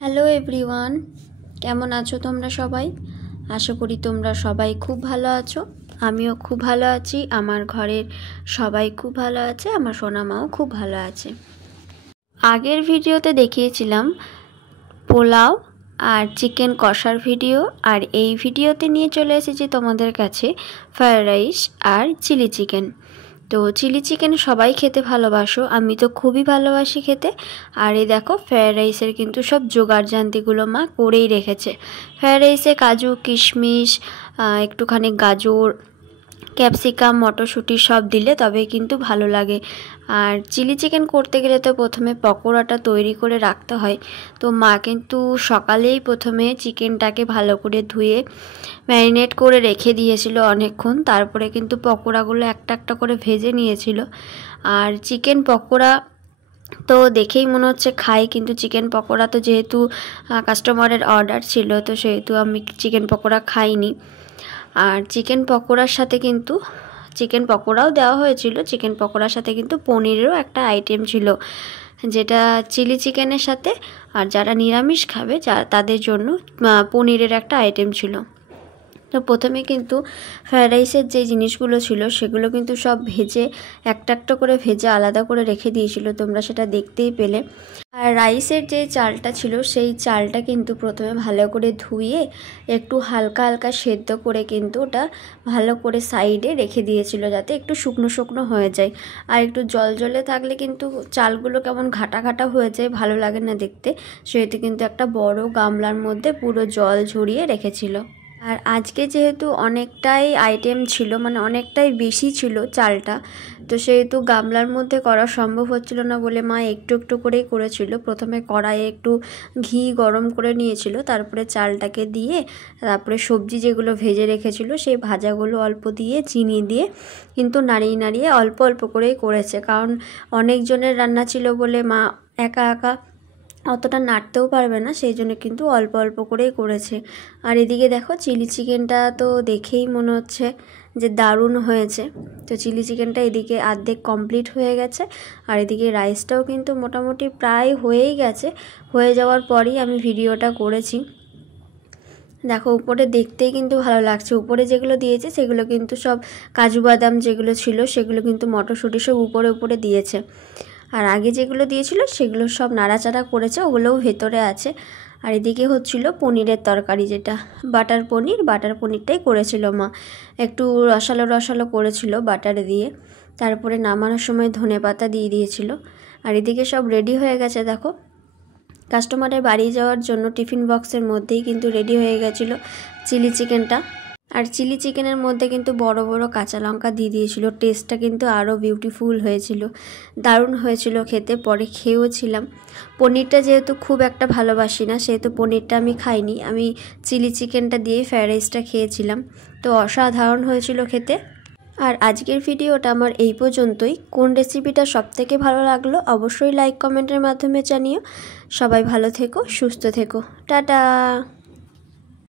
Hello everyone, কেমন আছো তোমরা সবাই? আশা করি তোমরা সবাই খুব ভালো আছো। আমিও খুব ভালো আছি, আমার ঘরের সবাই খুব ভালো আছে, আমার সোনা মাও খুব ভালো আছে। আগের ভিডিওতে দেখিয়েছিলাম পোলাও আর চিকেন কষার ভিডিও, আর এই ভিডিওতে নিয়ে চলে এসেছি তোমাদের কাছে ফ্রায়েড রাইস আর চিলি চিকেন। তো চিলি চিকেন সবাই খেতে ভালোবাসো, আমি তো খুবই ভালোবাসি খেতে। আর এই দেখো ফ্রায়েড রাইসের কিন্তু সব জোগাড়জান্তিগুলো মা করেই রেখেছে। ফ্রায়েড রাইসে কাজু কিশমিশ, একটুখানি গাজর, ক্যাপসিকাম, মটরশুঁটি সব দিলে তবে কিন্তু ভালো লাগে। আর চিলি চিকেন করতে গেলে তো প্রথমে পকোড়াটা তৈরি করে রাখতে হয়। তো মা কিন্তু সকালেই প্রথমে চিকেনটাকে ভালো করে ধুয়ে ম্যারিনেট করে রেখে দিয়েছিল অনেকক্ষণ, তারপরে কিন্তু পকোড়াগুলো একটা একটা করে ভেজে নিয়েছিল। আর চিকেন পকোড়া তো দেখেই মনে হচ্ছে খাই, কিন্তু চিকেন পকোড়া তো যেহেতু কাস্টমারের অর্ডার ছিল, তো সেহেতু আমি চিকেন পকোড়া খাইনি। আর চিকেন পকোড়ার সাথে কিন্তু চিকেন পকোড়াও দেওয়া হয়েছিল, চিকেন পকোড়ার সাথে কিন্তু পনিরেরও একটা আইটেম ছিল, যেটা চিলি চিকেনের সাথে। আর যারা নিরামিষ খাবে তাদের জন্য পনিরের একটা আইটেম ছিল। তো প্রথমে কিন্তু ফ্রায়েড রাইসের যে জিনিসগুলো ছিল সেগুলো কিন্তু সব ভেজে একটা একটা করে ভেজে আলাদা করে রেখে দিয়েছিল, তোমরা সেটা দেখতেই পেলে। আর রাইসের যে চালটা ছিল সেই চালটা কিন্তু প্রথমে ভালো করে ধুয়ে একটু হালকা হালকা সেদ্ধ করে কিন্তু ওটা ভালো করে সাইডে রেখে দিয়েছিল, যাতে একটু শুকনো শুকনো হয়ে যায়। আর একটু জল জলে থাকলে কিন্তু চালগুলো কেমন ঘাটা ঘাটা হয়ে যায়, ভালো লাগে না দেখতে। সেহেতু কিন্তু একটা বড় গামলার মধ্যে পুরো জল ঝরিয়ে রেখেছিল। আর আজকে যেহেতু অনেকটাই আইটেম ছিল, মানে অনেকটাই বেশি ছিল চালটা, তো সেহেতু গামলার মধ্যে করা সম্ভব হচ্ছিল না বলে মা একটু একটু করেই করেছিল। প্রথমে কড়াইয়ে একটু ঘি গরম করে নিয়েছিল, তারপরে চালটাকে দিয়ে, তারপরে সবজি যেগুলো ভেজে রেখেছিল সেই ভাজাগুলো অল্প দিয়ে চিনি দিয়ে কিন্তু নাড়িয়ে নাড়িয়ে অল্প অল্প করেই করেছে, কারণ অনেকজনের রান্না ছিল বলে মা একা একা অতটা নাড়তেও পারবে না, সেই জন্য কিন্তু অল্প অল্প করেই করেছে। আর এদিকে দেখো চিলি চিকেনটা তো দেখেই মনে হচ্ছে যে দারুণ হয়েছে। তো চিলি চিকেনটা এদিকে অর্ধেক কমপ্লিট হয়ে গেছে, আর এদিকে রাইসটাও কিন্তু মোটামুটি প্রায় হয়েই গেছে। হয়ে যাওয়ার পরই আমি ভিডিওটা করেছি। দেখো উপরে দেখতেই কিন্তু ভালো লাগছে, উপরে যেগুলো দিয়েছে সেগুলো কিন্তু সব কাজু বাদাম যেগুলো ছিল সেগুলো কিন্তু মটরশুঁটি সব উপরে উপরে দিয়েছে। আর আগে যেগুলো দিয়েছিল সেগুলো সব নাড়াচাড়া করেছে, ওগুলোও ভেতরে আছে। আর এদিকে হচ্ছিল পনিরের তরকারি, যেটা বাটার পনিরটাই করেছিল মা, একটু রসালো রসালো করেছিল বাটার দিয়ে। তারপরে নামানোর সময় ধনেপাতা দিয়ে দিয়েছিল। আর এদিকে সব রেডি হয়ে গেছে দেখো, কাস্টমারের বাড়ি যাওয়ার জন্য টিফিন বক্সের মধ্যেই কিন্তু রেডি হয়ে গেছিলো চিলি চিকেনটা। আর চিলি চিকেনের মধ্যে কিন্তু বড় বড় কাঁচা লঙ্কা দিয়ে দিয়েছিল, টেস্টটা কিন্তু আরও বিউটিফুল হয়েছিল, দারুণ হয়েছিল খেতে। পরে খেয়েও ছিলাম। পনিরটা যেহেতু খুব একটা ভালোবাসি না, সেহেতু পনিরটা আমি খাইনি, আমি চিলি চিকেনটা দিয়েই ফ্রায়েড রাইসটা খেয়েছিলাম। তো অসাধারণ হয়েছিল খেতে। আর আজকের ভিডিওটা আমার এই পর্যন্তই। কোন রেসিপিটা সবথেকে ভালো লাগলো অবশ্যই লাইক কমেন্টের মাধ্যমে জানিও। সবাই ভালো থেকো, সুস্থ থেকো, টাটা।